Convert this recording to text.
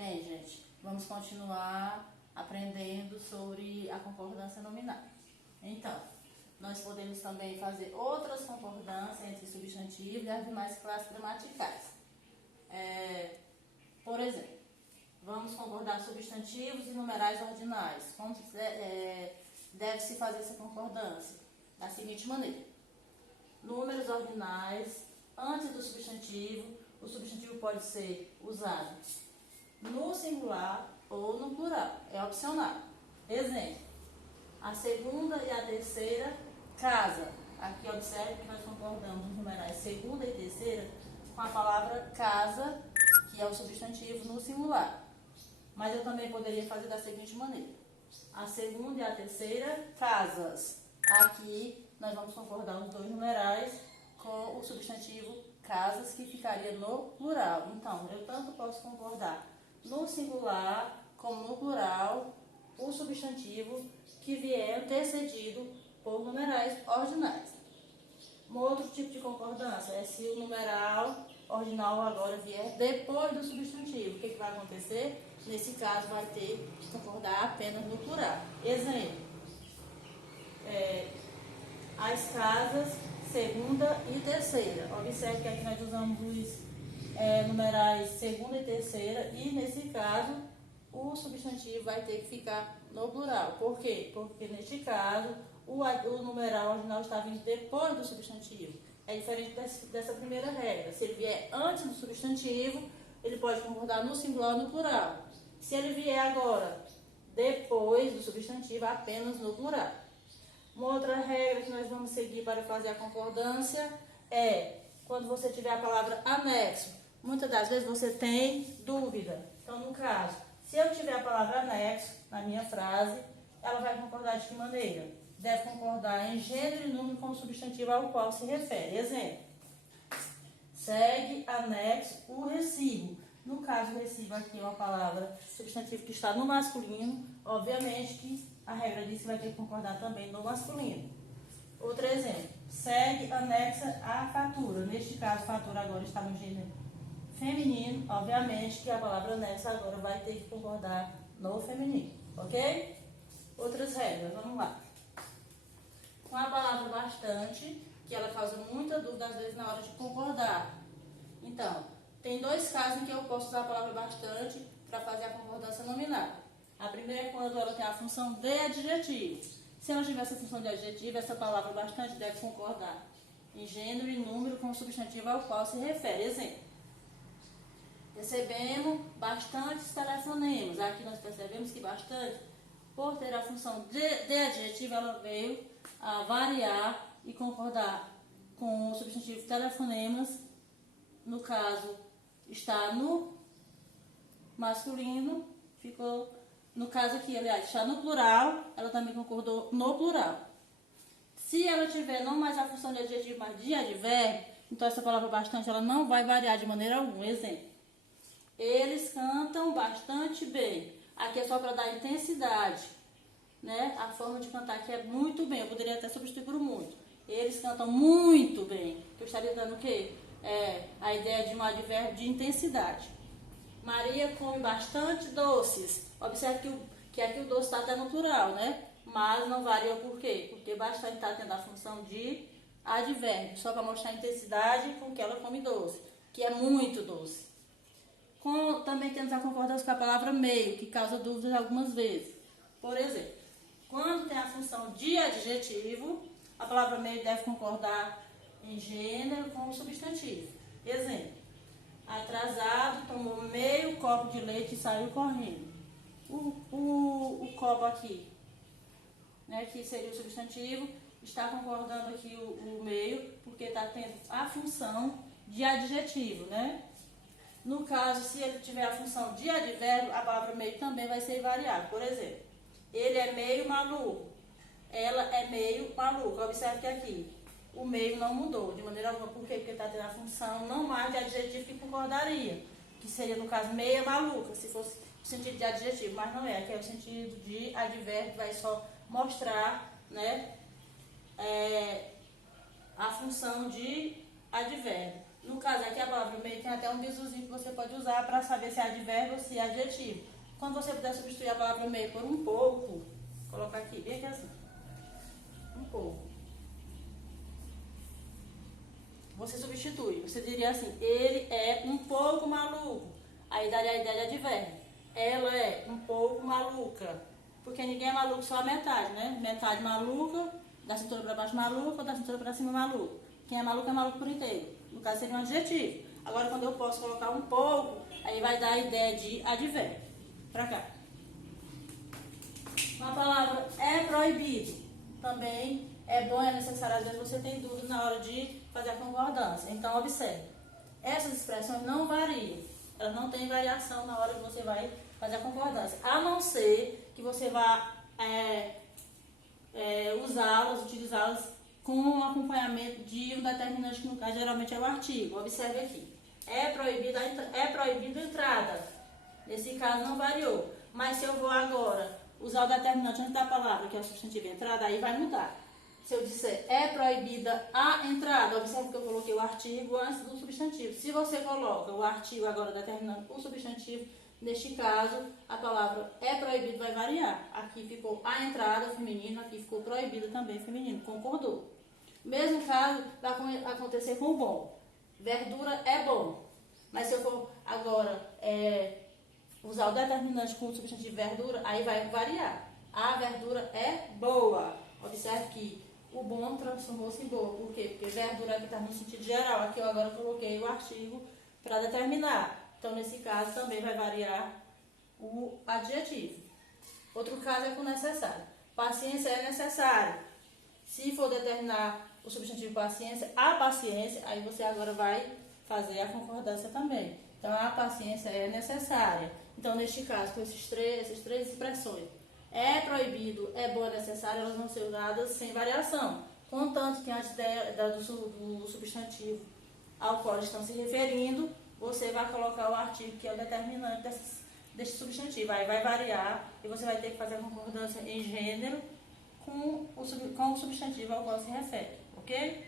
Bem, gente, vamos continuar aprendendo sobre a concordância nominal. Então, nós podemos também fazer outras concordâncias entre substantivo e as demais classes gramaticais. Por exemplo, vamos concordar substantivos e numerais ordinais. Como deve-se fazer essa concordância? Da seguinte maneira: números ordinais, antes do substantivo, o substantivo pode ser usado no singular ou no plural, é opcional. Exemplo: a segunda e a terceira casa. Aqui observe que nós concordamos nos numerais segunda e terceira com a palavra casa, que é o substantivo, no singular. Mas eu também poderia fazer da seguinte maneira: a segunda e a terceira casas. Aqui nós vamos concordar os dois numerais com o substantivo casas, que ficaria no plural. Então, eu tanto posso concordar no singular como no plural o substantivo que vier antecedido por numerais ordinais. Um outro tipo de concordância é se o numeral ordinal agora vier depois do substantivo. O que vai acontecer? Nesse caso, vai ter que concordar apenas no plural. Exemplo: as casas segunda e terceira. Observe que aqui nós usamos os numerais segunda e terceira, e nesse caso o substantivo vai ter que ficar no plural. Por quê? Porque neste caso o numeral ordinal está vindo depois do substantivo. É diferente dessa primeira regra. Se ele vier antes do substantivo, ele pode concordar no singular ou no plural. Se ele vier agora depois do substantivo, apenas no plural. Uma outra regra que nós vamos seguir para fazer a concordância é quando você tiver a palavra anexo. Muitas das vezes você tem dúvida. Então, no caso, se eu tiver a palavra anexo na minha frase, ela vai concordar de que maneira? Deve concordar em gênero e número com o substantivo ao qual se refere. Exemplo: segue anexo o recibo. No caso, o recibo aqui é uma palavra substantivo que está no masculino. Obviamente que a regra diz que vai ter que concordar também no masculino. Outro exemplo: segue anexa a fatura. Neste caso, fatura agora está no gênero feminino. Obviamente que a palavra anexa agora vai ter que concordar no feminino. Ok? Outras regras, vamos lá. Com a palavra bastante, que ela causa muita dúvida às vezes na hora de concordar. Então, tem dois casos em que eu posso usar a palavra bastante para fazer a concordância nominal. A primeira é quando ela tem a função de adjetivo. Se ela tiver essa função de adjetivo, essa palavra bastante deve concordar em gênero e número com o substantivo ao qual se refere. Exemplo: recebemos bastantes telefonemas. Aqui nós percebemos que bastante, por ter a função de adjetivo, ela veio a variar e concordar com o substantivo telefonemas. No caso, está no masculino, ficou. No caso aqui, aliás, está no plural, ela também concordou no plural. Se ela tiver não mais a função de adjetivo, mas de advérbio, então essa palavra bastante ela não vai variar de maneira alguma. Exemplo: eles cantam bastante bem. Aqui é só para dar intensidade, né? A forma de cantar aqui é muito bem. Eu poderia até substituir por muito. Eles cantam muito bem. Eu estaria dando o quê? A ideia de um advérbio de intensidade. Maria come bastante doces. Observe que aqui o doce está até no plural, né? Mas não varia por quê? Porque bastante está tendo a função de advérbio, só para mostrar a intensidade com que ela come doce, que é muito doce. Também temos a concordância com a palavra meio, que causa dúvidas algumas vezes. Por exemplo, quando tem a função de adjetivo, a palavra meio deve concordar em gênero com o substantivo. Exemplo: atrasado, tomou meio copo de leite e saiu correndo. O copo aqui, né, que seria o substantivo, está concordando aqui o meio, porque está tendo a função de adjetivo, né? No caso, se ele tiver a função de advérbio, a palavra meio também vai ser variável. Por exemplo: ele é meio maluco, ela é meio maluca. Observe que aqui o meio não mudou de maneira alguma. Por quê? Porque está tendo a função não mais de adjetivo que concordaria, que seria, no caso, meia maluca, se fosse o sentido de adjetivo, mas não é. Aqui é o sentido de advérbio, vai só mostrar, né, a função de advérbio. No caso aqui, a palavra meio tem até um bisuzinho que você pode usar para saber se é advérbio ou se é adjetivo. Quando você puder substituir a palavra meio por um pouco, coloca aqui, bem aqui assim. Um pouco. Você substitui. Você diria assim, ele é um pouco maluco. Aí daria a ideia de advérbio. Ela é um pouco maluca. Porque ninguém é maluco, só a metade, né? Metade maluca, da cintura para baixo maluca, da cintura para cima maluco. Quem é maluco por inteiro. No caso seria um adjetivo. Agora quando eu posso colocar um pouco, aí vai dar a ideia de advérbio. Pra cá. Uma palavra é proibido. Também é bom, é necessário, às vezes você tem dúvida na hora de fazer a concordância. Então observe. Essas expressões não variam. Elas não têm variação na hora que você vai fazer a concordância. A não ser que você vá usá-las, utilizá-las com um acompanhamento de um determinante, que no caso geralmente é o artigo. Observe aqui. É proibido a entrada. Nesse caso não variou. Mas se eu vou agora usar o determinante antes da palavra, que é o substantivo entrada, aí vai mudar. Se eu disser é proibida a entrada, observe que eu coloquei o artigo antes do substantivo. Se você coloca o artigo agora determinando o substantivo, neste caso, a palavra é proibido vai variar. Aqui ficou a entrada feminino, aqui ficou proibida também feminino. Concordou? Mesmo caso vai acontecer com o bom. Verdura é bom. Mas se eu for agora usar o determinante com o substantivo verdura, aí vai variar. A verdura é boa. Observe que o bom transformou-se em boa. Por quê? Porque verdura aqui está no sentido geral. Aqui eu agora coloquei o artigo para determinar. Então, nesse caso, também vai variar o adjetivo. Outro caso é com necessário. Paciência é necessário. Se for determinar o substantivo paciência, a paciência, aí você agora vai fazer a concordância também. Então, a paciência é necessária. Então, neste caso, com essas três expressões, é proibido, é bom, é necessário, elas vão ser usadas sem variação. Contanto que antes do substantivo ao qual estão se referindo, você vai colocar o artigo que é o determinante desse substantivo. Aí vai variar e você vai ter que fazer a concordância em gênero com o substantivo ao qual se refere, ok?